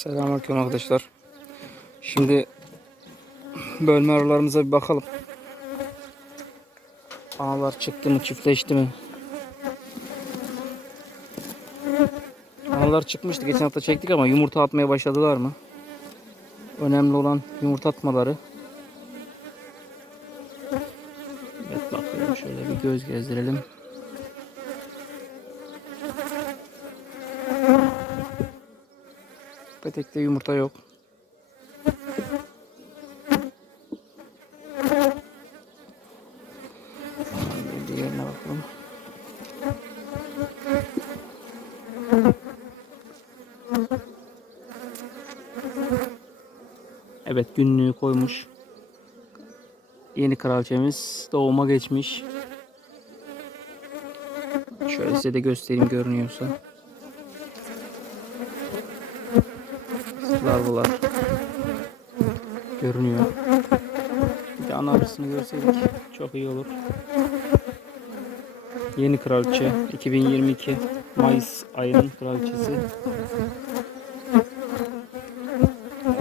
Selamünaleyküm arkadaşlar. Şimdi bölme aralarımıza bir bakalım. Ağlar çıktı mı, çiftleşti mi? Ağlar çıkmıştı. Geçen hafta çektik ama yumurta atmaya başladılar mı? Önemli olan yumurta atmaları. Evet bakıyorum şöyle bir göz gezdirelim. Petekte yumurta yok. Diğerine bakalım. Evet günlüğü koymuş. Yeni kraliçemiz doğuma geçmiş. Şöyle size de göstereyim görünüyorsa. Larvalar görünüyor. Bir de ana görseydik çok iyi olur. Yeni kraliçe 2022 Mayıs ayının kraliçesi.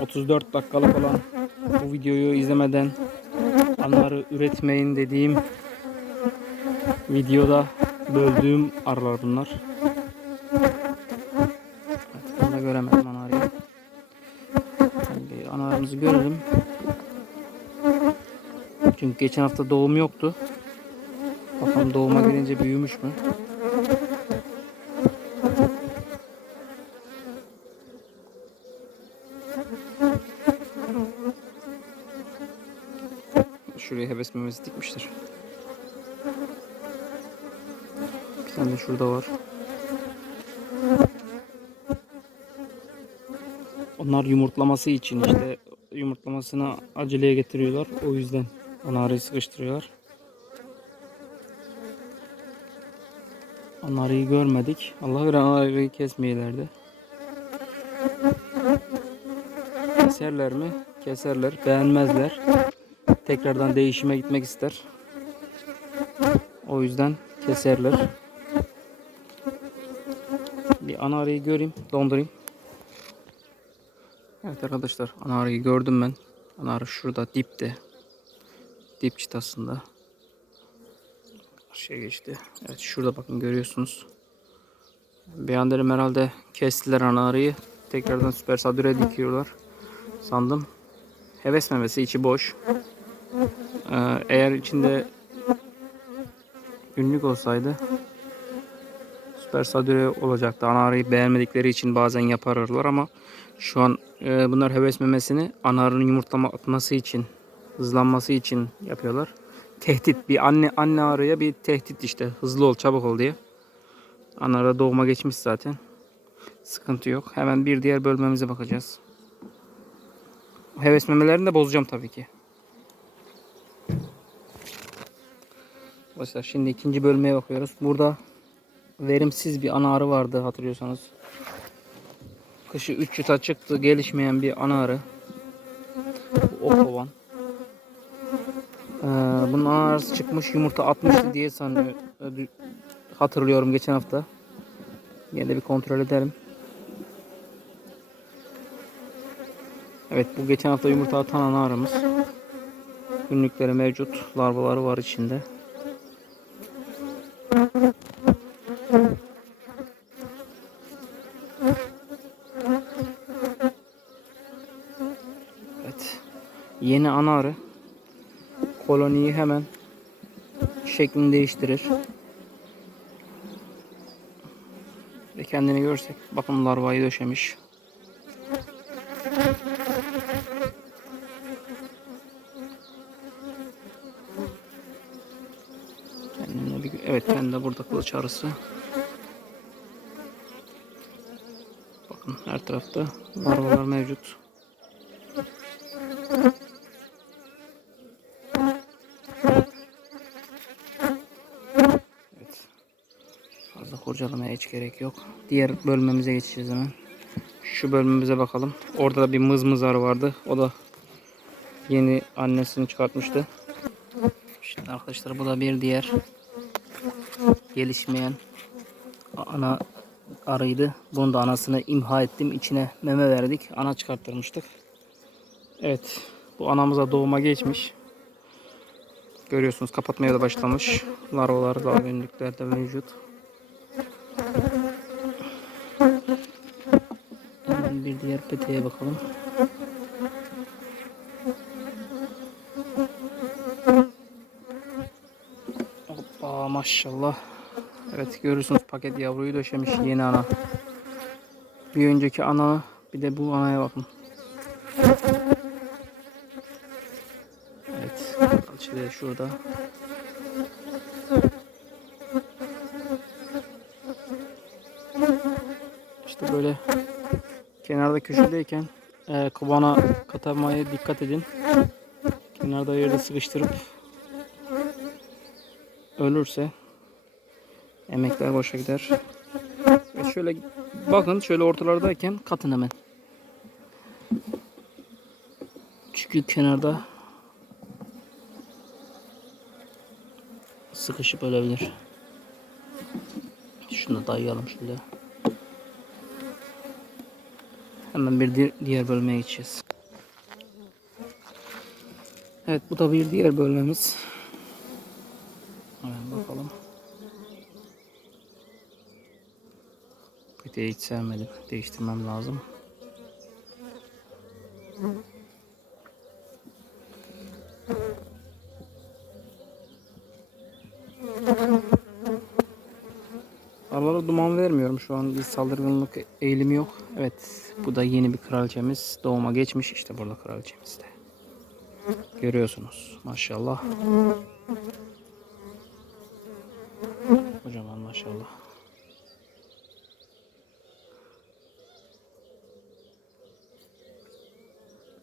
34 dakikalık olan bu videoyu izlemeden anları üretmeyin dediğim videoda böldüğüm arılar bunlar. Evet, ben de göremedim ana arıyı. Şimdi analarımızı görelim. Çünkü geçen hafta doğum yoktu. Bakalım doğuma gelince büyümüş mü? Şuraya heves memesi dikmiştir. Bir tane şurada var. Onlar yumurtlaması için işte yumurtlamasını aceleye getiriyorlar. O yüzden ana arıyı sıkıştırıyorlar. Ana arıyı görmedik. Allah veren ana arıyı kesmeyelerdi. Keserler mi? Keserler. Beğenmezler. Tekrardan değişime gitmek ister. O yüzden keserler. Bir ana arıyı göreyim, dondurayım. Evet arkadaşlar ana arıyı gördüm ben. Ana arı şurada dipte. Dip çıtasında. Şey geçti. Evet şurada bakın görüyorsunuz. Bir an dedim herhalde kestiler ana arıyı. Tekrardan süper sadüre dikiyorlar. Sandım. Heves memesi içi boş. Ee, eğer içinde günlük olsaydı süper sadüre olacaktı. Ana arıyı beğenmedikleri için bazen yaparlar ama şu an e, bunlar heves memesini ana yumurtlama atması için, hızlanması için yapıyorlar. Tehdit bir anne anne arıya bir tehdit işte. Hızlı ol, çabuk ol diye. Ana arı doğuma geçmiş zaten. Sıkıntı yok. Hemen bir diğer bölmemize bakacağız. Heves memelerini de bozacağım tabii ki. Arkadaşlar şimdi ikinci bölmeye bakıyoruz. Burada verimsiz bir ana arı vardı hatırlıyorsanız. Kışı 3 yuta çıktı. Gelişmeyen bir ana arı. Bu okovan. Ee, bunun ana çıkmış yumurta atmıştı diye sanıyor. Hatırlıyorum geçen hafta. Yine de bir kontrol edelim. Evet bu geçen hafta yumurta atan ana arımız. Günlükleri mevcut. Larvaları var içinde. Evet. Yeni ana arı koloniyi hemen şeklini değiştirir. Ve kendini görsek bakın larvayı döşemiş. Evet kendi de burada kılıç arısı. Bakın her tarafta larvalar mevcut. Kurcalamaya hiç gerek yok. Diğer bölmemize geçeceğiz hemen. Şu bölmemize bakalım. Orada da bir mızmız arı vardı. O da yeni annesini çıkartmıştı. Şimdi arkadaşlar bu da bir diğer gelişmeyen ana arıydı. Bunu da anasını imha ettim. İçine meme verdik. Ana çıkarttırmıştık. Evet. Bu anamıza doğuma geçmiş. Görüyorsunuz kapatmaya da başlamış. Larvalar daha günlüklerde mevcut. Peteğe bakalım. Hoppa maşallah. Evet görüyorsunuz paket yavruyu döşemiş yeni ana. Bir önceki ana bir de bu anaya bakın. Evet. Alçı da şurada. İşte böyle kenarda köşedeyken e, kıvana katamaya dikkat edin. Kenarda yerde sıkıştırıp ölürse emekler boşa gider. Ve şöyle bakın şöyle ortalardayken katın hemen. Çünkü kenarda sıkışıp ölebilir. Şunu da dayayalım şöyle. Hemen bir di- diğer bölmeye geçeceğiz. Evet bu da bir diğer bölmemiz. Hemen bakalım. Peteği hiç sevmedim. Değiştirmem lazım. Aralara duman vermiyorum şu an bir saldırganlık eğilimi yok. Evet bu da yeni bir kraliçemiz doğuma geçmiş işte burada kraliçemiz de. Görüyorsunuz maşallah. Kocaman maşallah.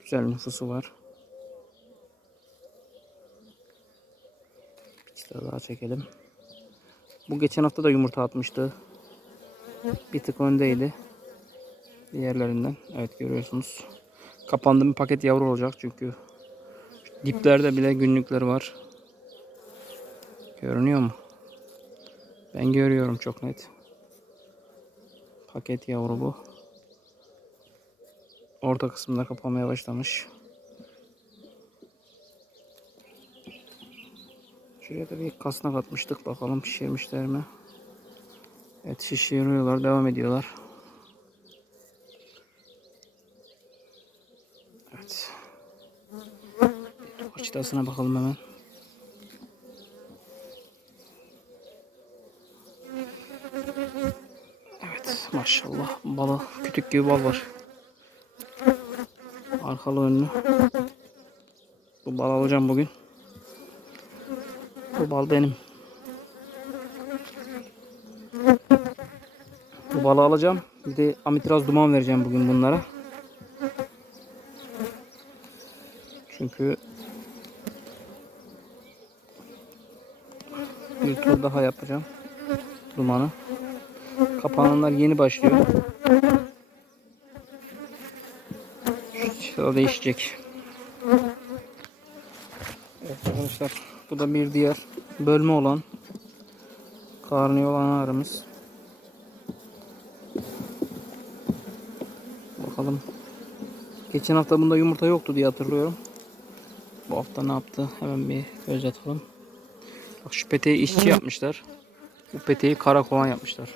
Güzel nüfusu var. Bir daha çekelim. Bu geçen hafta da yumurta atmıştı. Bir tık öndeydi. Diğerlerinden. Evet görüyorsunuz. Kapandı bir paket yavru olacak çünkü diplerde bile günlükleri var. Görünüyor mu? Ben görüyorum çok net. Paket yavru bu. Orta kısmında kapanmaya başlamış. Şuraya da bir kasnak atmıştık. Bakalım pişirmişler mi? Evet şişiriyorlar. Devam ediyorlar. Evet. Açıklasına bakalım hemen. Evet maşallah. Balı kütük gibi bal var. Arkalı önlü. Bu bal alacağım bugün. Bu bal benim. Balı alacağım. Bir de amitraz duman vereceğim bugün bunlara. Çünkü bir tur daha yapacağım dumanı. Kapananlar yeni başlıyor. Şurada değişecek. Evet arkadaşlar bu da bir diğer bölme olan karnı olan Bakalım. Geçen hafta bunda yumurta yoktu diye hatırlıyorum. Bu hafta ne yaptı? Hemen bir göz atalım. Bak şu peteği işçi yapmışlar. Bu peteği karakolan yapmışlar.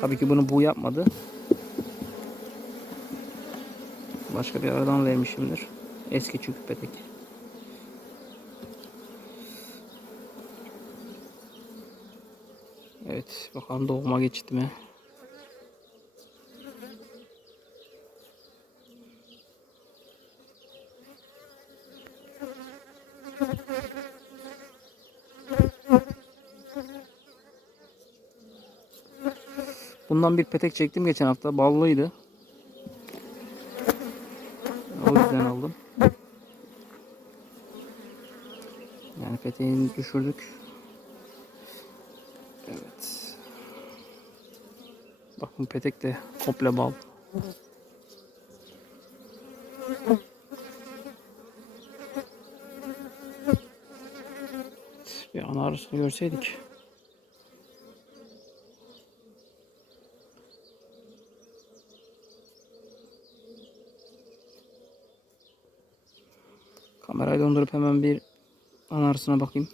Tabii ki bunu bu yapmadı. Başka bir aradan vermişimdir. Eski çünkü petek. Evet bakalım doğuma geçti mi? Bundan bir petek çektim geçen hafta. Ballıydı. O yüzden aldım. Yani peteğini düşürdük. Evet. Bakın petek de komple bal. Keşke ana arısını görseydik. Kamerayı dondurup hemen bir ana arısına bakayım.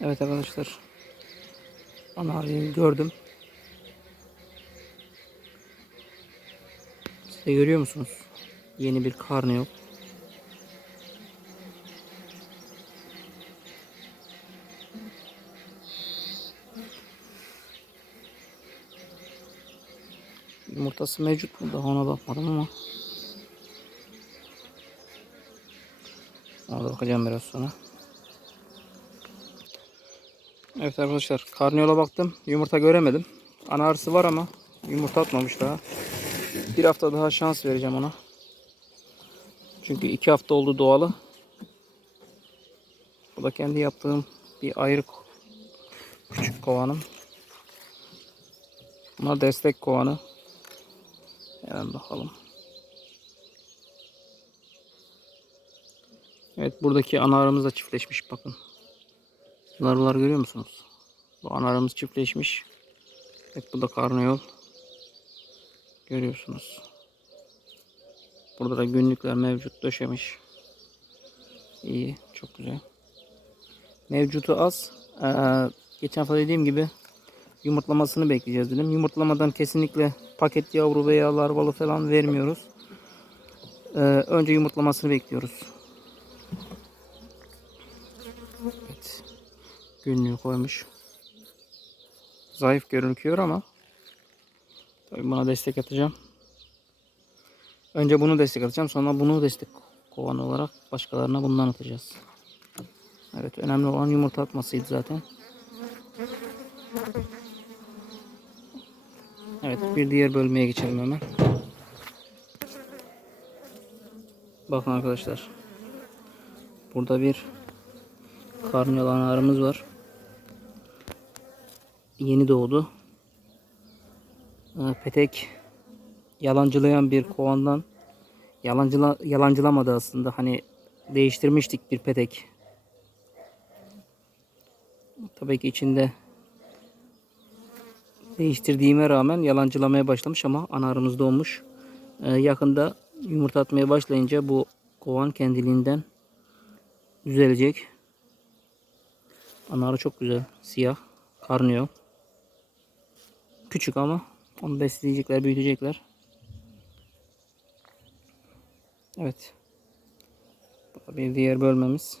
Evet arkadaşlar. Ana arıyı gördüm. Siz de görüyor musunuz? Yeni bir karnı yok. Yumurtası mevcut mu? Daha ona bakmadım ama. Ona da bakacağım biraz sonra. Evet arkadaşlar karniyola baktım. Yumurta göremedim. Ana arısı var ama yumurta atmamış daha. Bir hafta daha şans vereceğim ona. Çünkü iki hafta oldu doğalı. Bu da kendi yaptığım bir ayrı küçük kovanım. Bunlar destek kovanı. Hemen bakalım. Evet buradaki ana aramız da çiftleşmiş bakın. Larvalar görüyor musunuz? Bu ana aramız çiftleşmiş. Evet bu da karnıyol. Görüyorsunuz. Burada da günlükler mevcut döşemiş. İyi, çok güzel. Mevcutu az. Ee, geçen hafta dediğim gibi yumurtlamasını bekleyeceğiz dedim. Yumurtlamadan kesinlikle paket yavru veya larvalı falan vermiyoruz. Ee, önce yumurtlamasını bekliyoruz. Evet. Günlüğü koymuş. Zayıf görünüyor ama tabii buna destek atacağım. Önce bunu destek atacağım. Sonra bunu destek kovanı olarak başkalarına bundan atacağız. Evet önemli olan yumurta atmasıydı zaten. Evet bir diğer bölmeye geçelim hemen. Bakın arkadaşlar. Burada bir karnıyol arımız var. Yeni doğdu. Ee, Petek yalancılayan bir kovandan yalancıla, yalancılamadı aslında. Hani değiştirmiştik bir petek. Tabii ki içinde değiştirdiğime rağmen yalancılamaya başlamış ama ana arımız doğmuş. Ee, yakında yumurta atmaya başlayınca bu kovan kendiliğinden düzelecek. Ana arı çok güzel. Siyah. Karnıyor. Küçük ama onu besleyecekler, büyütecekler. Evet. Bir diğer bölmemiz.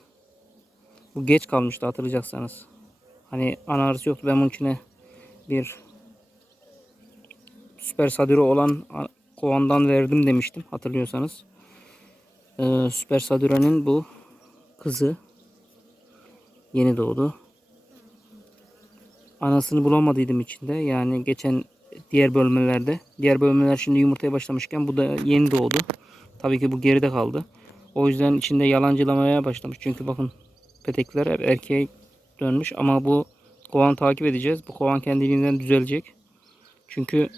Bu geç kalmıştı hatırlayacaksanız. Hani ana arısı yoktu. Ben bunun içine bir süper sadüro olan kovandan verdim demiştim hatırlıyorsanız. Ee, süper sadürenin bu kızı yeni doğdu. Anasını bulamadıydım içinde. Yani geçen diğer bölmelerde. Diğer bölmeler şimdi yumurtaya başlamışken bu da yeni doğdu. Tabii ki bu geride kaldı. O yüzden içinde yalancılamaya başlamış. Çünkü bakın petekler hep erkeğe dönmüş ama bu kovan takip edeceğiz. Bu kovan kendiliğinden düzelecek. Çünkü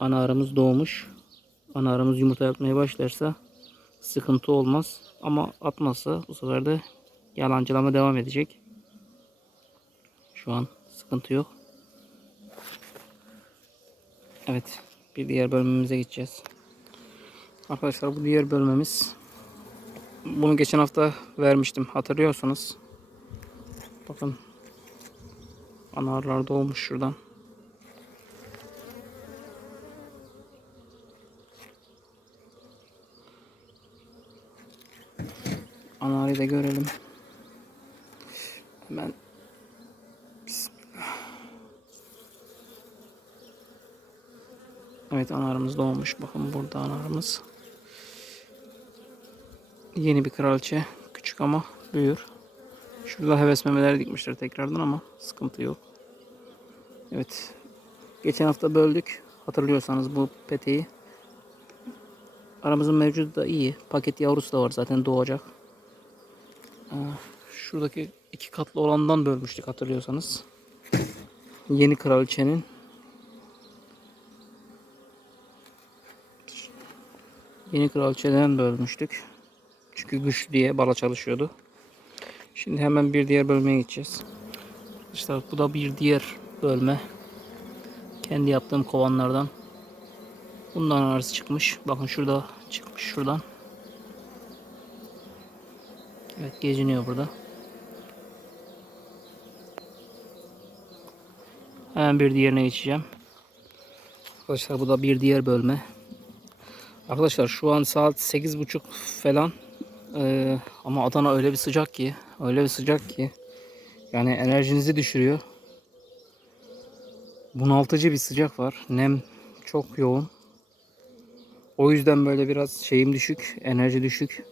ana arımız doğmuş. Ana arımız yumurta yapmaya başlarsa sıkıntı olmaz. Ama atmazsa bu sefer de yalancılama devam edecek. Şu an sıkıntı yok. Evet. Bir diğer bölümümüze geçeceğiz. Arkadaşlar bu diğer bölmemiz. Bunu geçen hafta vermiştim. Hatırlıyorsunuz. Bakın. Anarlar doğmuş şuradan. Anarı da görelim. Hemen Evet anarımız doğmuş. Bakın burada anarımız. Yeni bir kraliçe. Küçük ama büyür. Şurada heves memeleri dikmişler tekrardan ama sıkıntı yok. Evet. Geçen hafta böldük. Hatırlıyorsanız bu peteği. Aramızın mevcudu da iyi. Paket yavrusu da var zaten doğacak. Şuradaki iki katlı olandan bölmüştük hatırlıyorsanız. Yeni kraliçenin Yeni kraliçeden bölmüştük. Çünkü güçlü diye bala çalışıyordu. Şimdi hemen bir diğer bölmeye geçeceğiz. Arkadaşlar bu da bir diğer bölme. Kendi yaptığım kovanlardan. Bundan arası çıkmış. Bakın şurada çıkmış şuradan. Evet geziniyor burada. Hemen bir diğerine geçeceğim. Arkadaşlar bu da bir diğer bölme. Arkadaşlar şu an saat 8.30 falan. Ee, ama Adana öyle bir sıcak ki, öyle bir sıcak ki yani enerjinizi düşürüyor. Bunaltıcı bir sıcak var. Nem çok yoğun. O yüzden böyle biraz şeyim düşük, enerji düşük.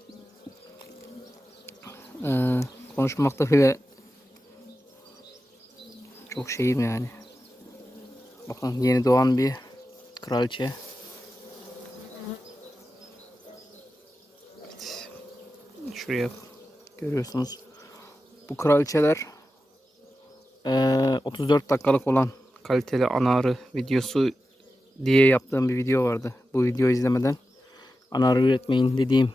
Ee, konuşmakta bile çok şeyim yani. Bakın yeni doğan bir kraliçe. Şuraya görüyorsunuz. Bu kraliçeler eee, 34 dakikalık olan kaliteli anarı videosu diye yaptığım bir video vardı. Bu videoyu izlemeden anarı üretmeyin dediğim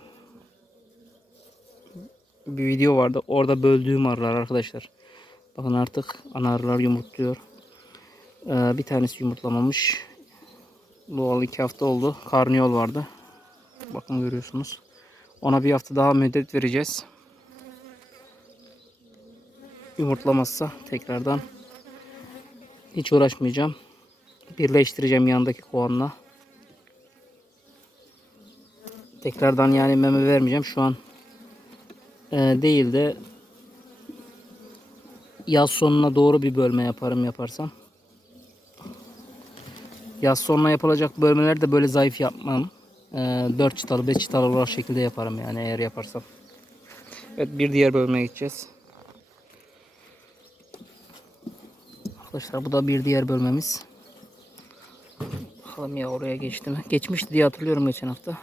bir video vardı. Orada böldüğüm arılar arkadaşlar. Bakın artık anarlar yumurtluyor. Bir tanesi yumurtlamamış. Bu al iki hafta oldu. Karniyol vardı. Bakın görüyorsunuz. Ona bir hafta daha müddet vereceğiz. Yumurtlamazsa tekrardan hiç uğraşmayacağım. Birleştireceğim yanındaki kovanla. Tekrardan yani meme vermeyeceğim. Şu an e, değil de yaz sonuna doğru bir bölme yaparım yaparsam. Yaz sonuna yapılacak bölmeleri de böyle zayıf yapmam. E, 4 çıtalı 5 çıtalı olarak şekilde yaparım yani eğer yaparsam. Evet bir diğer bölmeye geçeceğiz. Arkadaşlar bu da bir diğer bölmemiz. Bakalım ya oraya geçti mi? Geçmişti diye hatırlıyorum geçen hafta.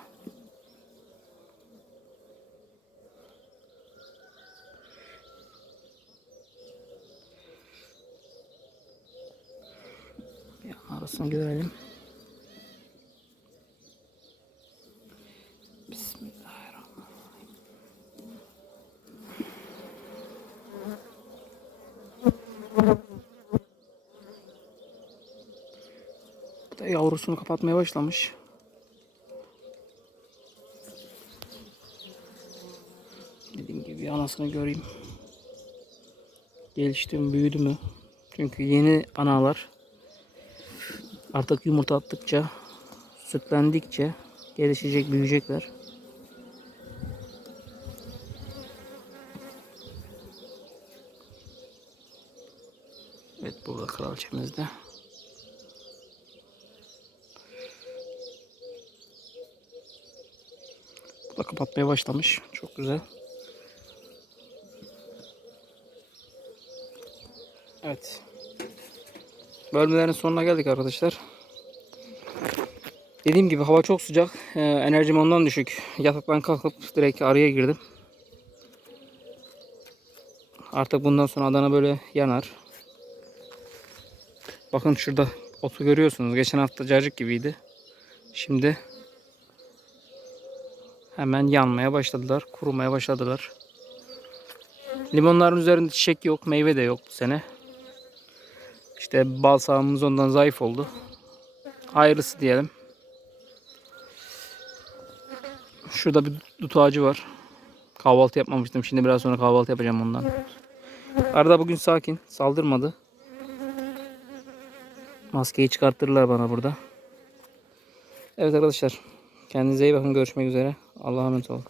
Arasını görelim. Yavrusunu kapatmaya başlamış. Dediğim gibi anasını göreyim. Gelişti mi, büyüdü mü? Çünkü yeni analar artık yumurta attıkça, sütlendikçe gelişecek, büyüyecekler. Evet burada kraliçemiz de. Kapatmaya başlamış. Çok güzel. Evet. Bölmelerin sonuna geldik arkadaşlar. Dediğim gibi hava çok sıcak. Ee, enerjim ondan düşük. Yataktan kalkıp direkt araya girdim. Artık bundan sonra Adana böyle yanar. Bakın şurada otu görüyorsunuz. Geçen hafta cacık gibiydi. Şimdi hemen yanmaya başladılar. Kurumaya başladılar. Limonların üzerinde çiçek yok. Meyve de yok bu sene. İşte bal sahamımız ondan zayıf oldu. Hayırlısı diyelim. Şurada bir dut ağacı var. Kahvaltı yapmamıştım. Şimdi biraz sonra kahvaltı yapacağım ondan. Arada bugün sakin. Saldırmadı. Maskeyi çıkarttırırlar bana burada. Evet arkadaşlar. Kendinize iyi bakın. Görüşmek üzere. Allah'a emanet olun.